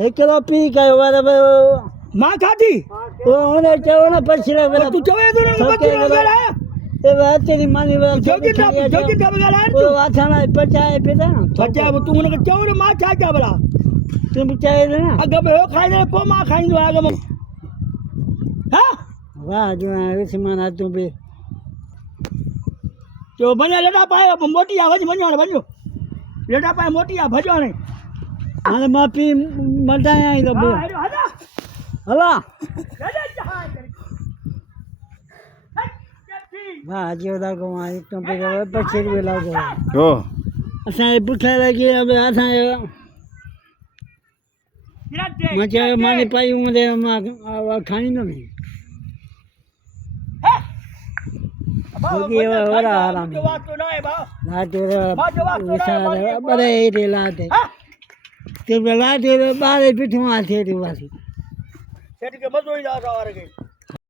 1 કિલો પી ગયો વારે માં ખાધી તો મને ચવો ને પછી તું ચવે તો ને બત્રી વગાડા એ વાત તેરી માની વાત જોગી કા વગાડા ઓ વાછાના 50 પીતા ને 50 તું મને ચવ ને માં ખાજા બરા તું બચાવે ને આ ગમે હો ખાઈ દે કો માં ખાઈ દો આ ગમે હા વાહ જો આવે છે માન આ તું બે તો બને લેટા પાય મોટી આવાજ બન્યો બન્યો લેટા પાય મોટી આ ભજો નહીં અને માપી મટા આવી તો બે હલા વાહ જો દાગો માં એક તો બે પછી બે લાગો હો અસાય પૂછા લાગી હવે આથા મજા માની પાઈ હું દે ખાણી નો નહીં બાકી હવે ઓરા આરામ વાત તો નહીં બા લાતે વિચાર બરે રે લાતે તે લાતે બારે પીઠમાં થેરી વાસી સેટ કે મજોઈ જા સવારે ગઈ